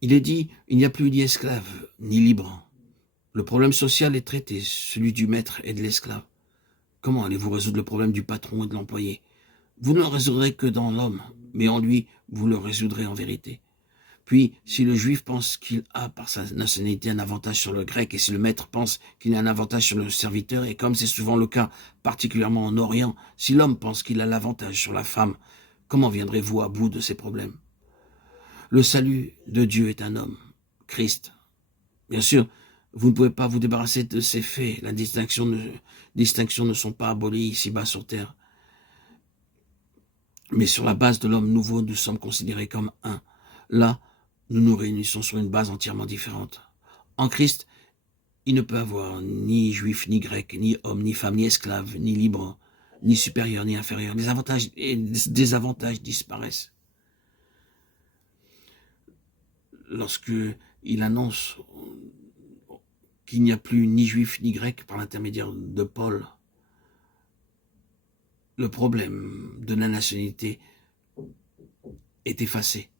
Il est dit, il n'y a plus ni esclave, ni libre. Le problème social est traité, celui du maître et de l'esclave. Comment allez-vous résoudre le problème du patron et de l'employé? Vous ne le résoudrez que dans l'homme, mais en lui, vous le résoudrez en vérité. Puis, si le juif pense qu'il a, par sa nationalité, un avantage sur le grec, et si le maître pense qu'il a un avantage sur le serviteur, et comme c'est souvent le cas, particulièrement en Orient, si l'homme pense qu'il a l'avantage sur la femme, comment viendrez-vous à bout de ces problèmes? Le salut de Dieu est un homme, Christ. Bien sûr, vous ne pouvez pas vous débarrasser de ces faits. Les distinctions ne sont pas abolies ici-bas sur terre. Mais sur la base de l'homme nouveau, nous sommes considérés comme un. Là, nous nous réunissons sur une base entièrement différente. En Christ, il ne peut avoir ni juif, ni grec, ni homme, ni femme, ni esclave, ni libre, ni supérieur, ni inférieur. Les avantages et les désavantages disparaissent. Lorsque il annonce qu'il n'y a plus ni juif, ni grec par l'intermédiaire de Paul, le problème de la nationalité est effacé.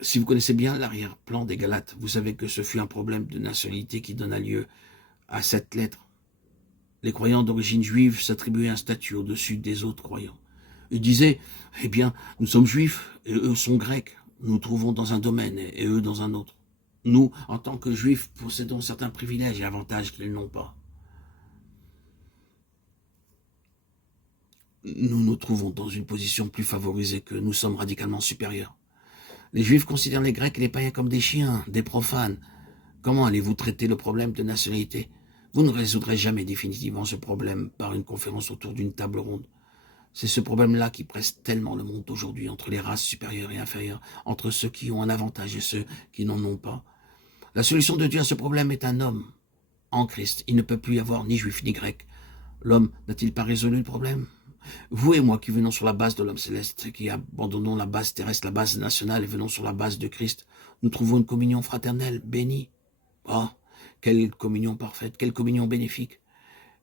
Si vous connaissez bien l'arrière-plan des Galates, vous savez que ce fut un problème de nationalité qui donna lieu à cette lettre. Les croyants d'origine juive s'attribuaient un statut au-dessus des autres croyants. Ils disaient, eh bien, nous sommes juifs et eux sont grecs. Nous nous trouvons dans un domaine et eux dans un autre. Nous, en tant que juifs, possédons certains privilèges et avantages qu'ils n'ont pas. Nous nous trouvons dans une position plus favorisée que nous sommes radicalement supérieurs. Les Juifs considèrent les Grecs et les païens comme des chiens, des profanes. Comment allez-vous traiter le problème de nationalité? Vous ne résoudrez jamais définitivement ce problème par une conférence autour d'une table ronde. C'est ce problème-là qui presse tellement le monde aujourd'hui, entre les races supérieures et inférieures, entre ceux qui ont un avantage et ceux qui n'en ont pas. La solution de Dieu à ce problème est un homme, en Christ. Il ne peut plus y avoir ni juif ni grec. L'homme n'a-t-il pas résolu le problème? Vous et moi qui venons sur la base de l'homme céleste, qui abandonnons la base terrestre, la base nationale et venons sur la base de Christ, nous trouvons une communion fraternelle, bénie. Oh, quelle communion parfaite, quelle communion bénéfique.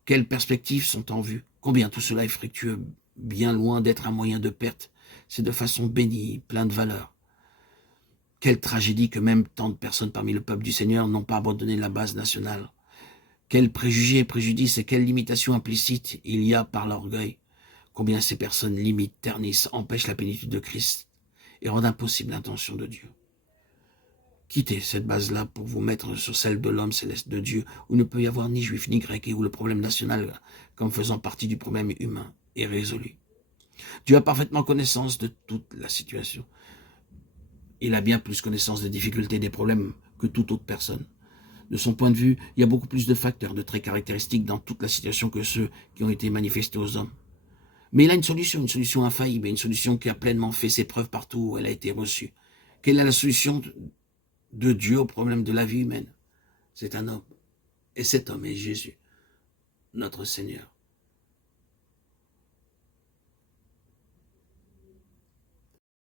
Quelles perspectives sont en vue. Combien tout cela est fructueux, bien loin d'être un moyen de perte. C'est de façon bénie, plein de valeur. Quelle tragédie que même tant de personnes parmi le peuple du Seigneur n'ont pas abandonné la base nationale. Quels préjugés, préjudices et quelle limitation implicite il y a par l'orgueil. Combien ces personnes limitent, ternissent, empêchent la plénitude de Christ et rendent impossible l'intention de Dieu. Quittez cette base-là pour vous mettre sur celle de l'homme céleste de Dieu, où ne peut y avoir ni juif ni grec et où le problème national, comme faisant partie du problème humain, est résolu. Dieu a parfaitement connaissance de toute la situation. Il a bien plus connaissance des difficultés et des problèmes que toute autre personne. De son point de vue, il y a beaucoup plus de facteurs, de traits caractéristiques dans toute la situation que ceux qui ont été manifestés aux hommes. Mais il a une solution infaillible, et une solution qui a pleinement fait ses preuves partout où elle a été reçue. Quelle est la solution de Dieu au problème de la vie humaine? C'est un homme. Et cet homme est Jésus, notre Seigneur.